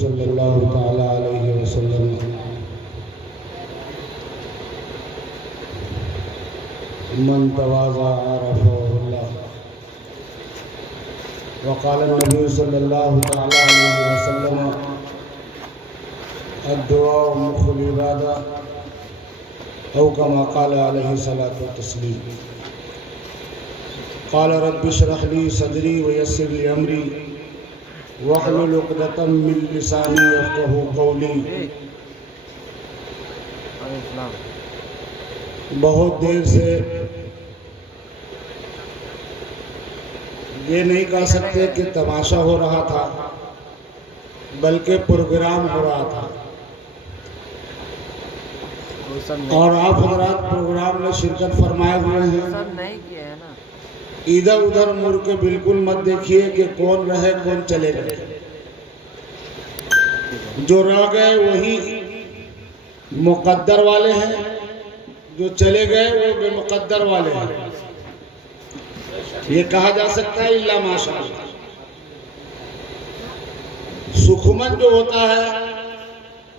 सल्लल्लाहु ताला अलैहि वसल्लम मन तवाज़ा अरफ़हुल्लाह वक़ाल नबी सल्लल्लाहु ताला अलैहि वसल्लम अद्दुआ मुख़्ल इबादा औ कमा क़ाल अलैहि सलातु व तस्लीम क़ाल रब्बि इश्रह ली सदरी व यस्सिर ली अमरी वहलुल उक़दतम मिन लिसानी यफ़क़हू क़ौली। बहुत देर से ये नहीं कह सकते कि तमाशा हो रहा था, बल्कि प्रोग्राम हो रहा था और आप हज़रात प्रोग्राम में शिरकत फरमाए हुए हैं। इधर उधर मुड़ के बिल्कुल मत देखिए कि कौन रहे कौन चले गए। जो रह गए वही मुक़द्दर वाले हैं, जो चले गए वो बेमुक़द्दर वाले हैं। ये कहा जा सकता है इल्ला माशाअल्लाह। सुखमन जो होता है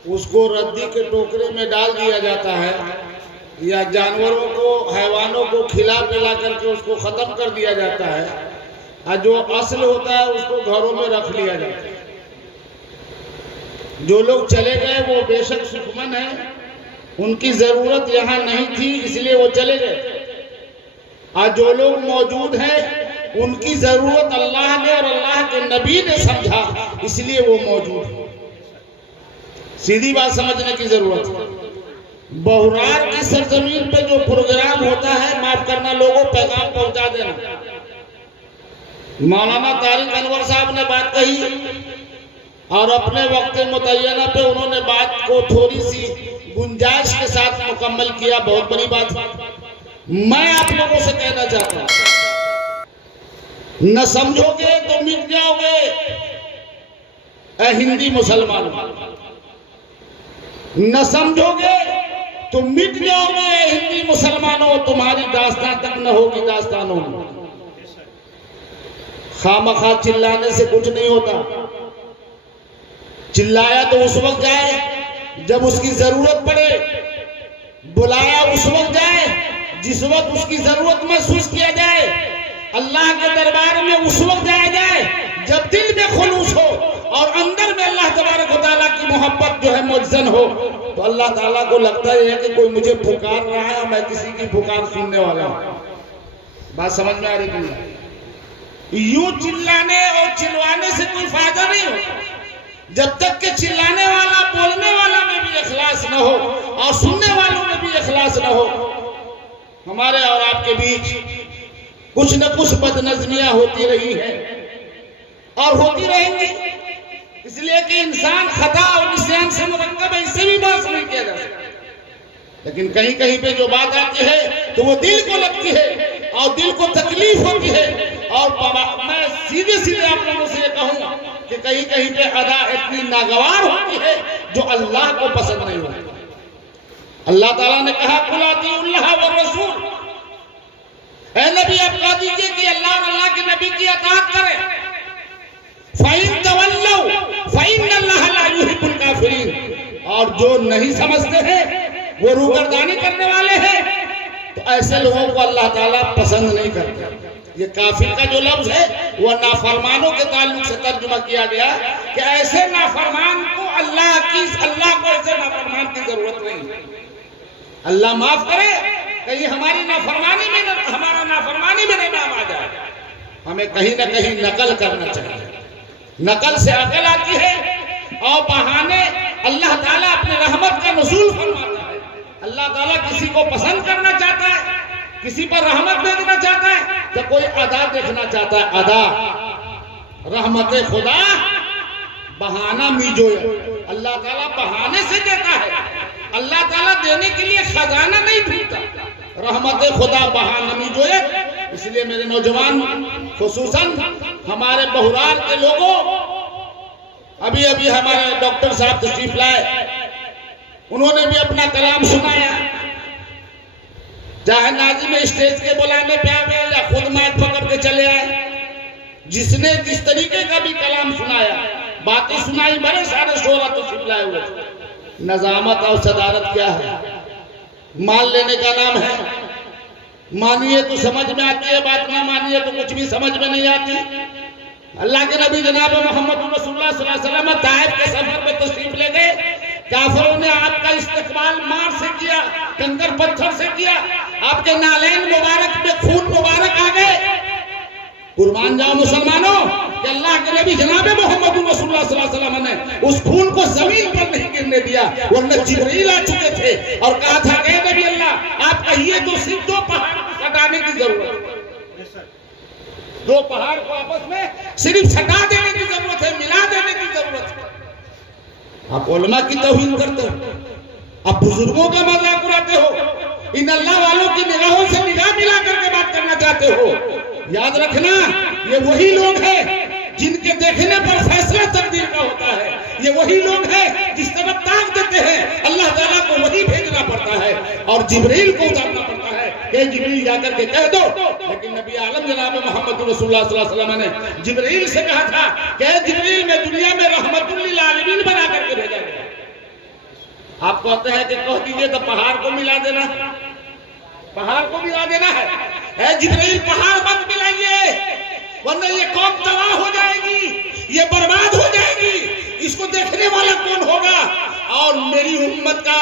उसको रद्दी के टोकरे में डाल दिया जाता है या जानवरों को हैवानों को खिला पिला करके उसको ख़त्म कर दिया जाता है, और जो असल होता है उसको घरों में रख लिया जाता है। जो लोग चले गए वो बेशक सुखमन है, उनकी ज़रूरत यहाँ नहीं थी इसलिए वो चले गए, और जो लोग मौजूद हैं उनकी ज़रूरत अल्लाह ने और अल्लाह के नबी ने समझा इसलिए वो मौजूद है। सीधी बात समझने की ज़रूरत है। बहुरार की सरजमीन पे जो प्रोग्राम होता है, माफ करना लोगों, पैगाम पहुंचा देना। मौलाना तारिक अनवर साहब ने बात कही और अपने वक्त मुतय्यना पे उन्होंने बात को थोड़ी सी गुंजाइश के साथ मुकम्मल किया। बहुत बड़ी बात मैं आप लोगों से कहना चाहता हूं, न समझोगे तो मिट जाओगे ऐ हिंदी मुसलमान, न समझोगे तो मिट जाओगे हिंदी मुसलमानों, तुम्हारी दास्तान तक न होगी दास्तानों में। खामखा चिल्लाने से कुछ नहीं होता। चिल्लाया तो उस वक्त जाए जब उसकी जरूरत पड़े, बुलाया उस वक्त जाए जिस वक्त उसकी जरूरत महसूस किया जाए, अल्लाह के दरबार में उस वक्त जाया जाए जब दिल में खुलूस हो और अंदर में अल्लाह तबारक व तआला की मोहब्बत जो है मुअज्जन हो। तो अल्लाह ताला को लगता है कि कोई मुझे पुकार रहा है, मैं किसी की पुकार सुनने वाला हूं। बात समझ में आ रही है? यूं चिल्लाने और चिल्लाने से कोई फायदा नहीं होता जब तक कि चिल्लाने वाला बोलने वाला में भी इखलास न हो और सुनने वालों में भी इखलास न हो। हमारे और आपके बीच कुछ न कुछ बदनज़मियां होती रही है और होती रहेंगी, इसलिए कि इंसान खता और निस्यान से मुरक्कब है, इससे भी बात नहीं किया जा सकता। लेकिन कहीं कहीं पे जो बात आती है तो वो दिल को लगती है और दिल को तकलीफ होती है। और मैं सीधे सीधे आप लोगों से ये कहूँ कि कहीं कहीं पे अदा इतनी नागवार होती है जो अल्लाह को पसंद नहीं होती। अल्लाह ताला ने कहा कुल अतीउल्लाह व रसूल, ऐ नबी आप कह दीजिए कि अल्लाह और अल्लाह के नबी की अताअत करें। फ़इन तवल्लौ फ़इन्नल्लाह ला युहिब्बुल काफ़िरीन, और जो नहीं समझते हैं वो रूगर्दानी करने वाले हैं, तो ऐसे लोगों को अल्लाह ताला पसंद नहीं करते। ये काफिर का जो लफ्ज है वह नाफरमानों के ताल्लुक से तर्जुमा किया गया कि ऐसे नाफरमान को अल्लाह को ऐसे नाफरमान की जरूरत नहीं है। अल्लाह माफ करे कहीं हमारी नाफरमानी में हमारा नाफरमानी में नाम आ जाए। हमें कहीं ना कहीं नकल करना चाहिए। नकल से अकल आती है और बहाने अल्लाह ताला अपने रहमत का नुज़ूल फरमाता है। अल्लाह ताला किसी को पसंद करना चाहता है, किसी पर रहमत भेजना चाहता है, तो कोई अदा देखना चाहता है। अदा रहमत खुदा बहाना मीजोए, अल्लाह ताला बहाने से देता है। अल्लाह ताला देने के लिए खजाना नहीं ढूंढता, रहमत खुदा बहाना मीजोए। इसलिए मेरे नौजवान, खुसूसन हमारे बहुरार के लोगों, अभी अभी हमारे डॉक्टर साहब तशरीफ लाए, उन्होंने भी अपना कलाम सुनाया। चाहे नाजी में स्टेज के बुलाने पे आवे या खुद माइक पकड़ के चले आए, जिसने जिस तरीके का भी कलाम सुनाया बातें सुनाई, बड़े सारे शोरा तो चिल्लाए हुए। नजामत और सदारत क्या है? मान लेने का नाम है। मानिए तो समझ में आती है बात, ना मानिए तो कुछ भी समझ में नहीं आती। अल्लाह के नबी जनाब मोहम्मद रसूलुल्लाह सल्लल्लाहु अलैहि वसल्लम ताइफ के सफर में तशरीफ ले गए। काफिरों ने आपका इस्तकबाल मार से किया, कंकर पत्थर से किया, आपके नालैन मुबारक में खून मुबारक आ गए। कुर्बान जाओ मुसलमानों कि अल्लाह के नबी जनाब मोहम्मद रसूलुल्लाह सल्लल्लाहु अलैहि वसल्लम ने उस खून को जमीन पर नहीं गिरने दिया, वरना जिब्रील आ चुके थे और कहा था कि नबी अल्लाह आप कहिए तो सिर्फ 2 पहाड़ को हटाने की जरूरत है। 2 पहाड़ को आपस में सिर्फ सटा देने की जरूरत है, मिला देने की जरूरत है। आप उलमा की तौहीन करते हो, आप बुजुर्गों का मजाक उड़ाते हो, इन अल्लाह वालों की निगाहों से निगाह मिला करके बात करना चाहते हो। याद रखना, ये वही लोग हैं जिनके देखने पर फैसला तकदीर का होता है। ये वही लोग हैं जिस तरफ ताक देते हैं अल्लाह ताला को वही भेजना पड़ता है और जिब्रील को उतारना पड़ता है कि जिब्रील जाकर के कह दो। लेकिन नबी आलम जनाब मोहम्मद रसूलुल्लाह सल्लल्लाहु अलैहि वसल्लम ने जिब्रील से कहा था कि जिब्रील में दुनिया में रहमतुल लिल आलमीन बना करके भेजा गया। आप कहते हैं कि कह दीजिए तो पहाड़ को मिला देना, पहाड़ को मिला देना है। जिब्रील पहाड़ मत मिलाइए, वरना ये कौम तबाह हो जाएगी, ये बर्बाद हो जाएगी। इसको देखने वाला कौन होगा? और मेरी उम्मत का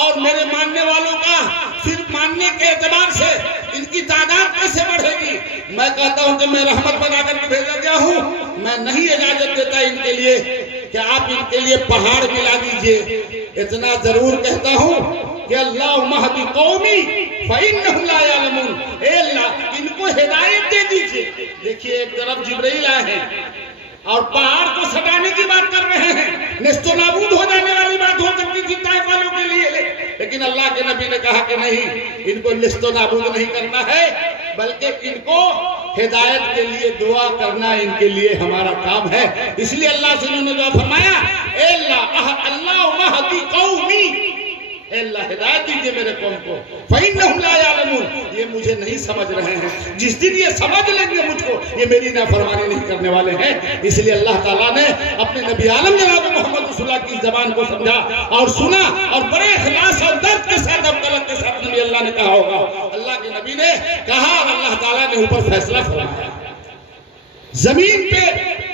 और मेरे मानने वालों का फिर मानने के एतबार से इनकी तादाद कैसे बढ़ेगी? मैं कहता हूं कि मैं रहमत बना करके भेजा गया हूं। मैं नहीं इजाजत देता इनके लिए कि आप इनके लिए पहाड़ मिला दीजिए। इतना जरूर कहता हूं कि अल्लाह महदी कौमी फइन्नहुम ला यअलमून, ए अल्लाह इनको हिदायत दे दीजिए। देखिए एक तरफ जिब्रील आए हैं और पहाड़ को सटाने की बात कर रहे हैं। नेस्तो नाबूद हो जाने वाली बात हो सकती थी ताइफ वालों के लिए, लेकिन अल्लाह के नबी ने कहा कि नहीं, इनको नेस्तो नाबूद नहीं करना है, बल्कि इनको हिदायत के लिए दुआ करना इनके लिए हमारा काम है। इसलिए अल्लाह से उन्होंने दुआ फरमाया, ए अल्लाह महदी कौमी, अल्लाह हिदायत दीजिए मेरे कौम को। फइन्नहुम ला यअलमून, ये मुझे नहीं समझ रहे हैं। जिस दिन ये समझ लेंगे मुझको, ये मेरी नाफरमानी नहीं करने वाले हैं। इसलिए अल्लाह ताला ने अपने नबी आलम जनाब मोहम्मद रसूलुल्लाह की ज़बान को समझा और सुना और बड़े इखलास और दर्द के साथ और तलब के साथ नबी अल्लाह ने कहा होगा। अल्लाह के नबी ने कहा और अल्लाह ताला ने ऊपर फैसला फरमाया। जमीन पे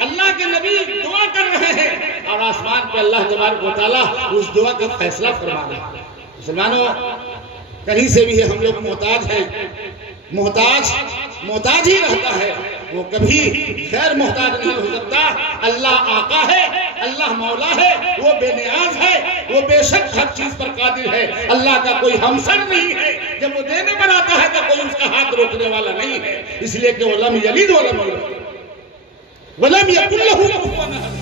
अल्लाह के नबी दुआ कर रहे हैं और आसमान पे अल्लाह तबारक व तआला उस दुआ का फैसला फरमा रहे हैं। मुसलमानों, कहीं से भी हम लोग मोहताज हैं, मोहताज ही रहता है, वो कभी गैर मोहताज नहीं हो सकता। अल्लाह आका है, अल्लाह मौला है, वो बेनियाज है, वो बेशक हर चीज पर कादिर है। अल्लाह का कोई हमसर नहीं है, जब वो देने पर आता है तो कोई उसका हाथ रोकने वाला नहीं है। इसलिए कि वलम यलिद वलम यूलद वलम यकुल लहू कुफुवन अहद।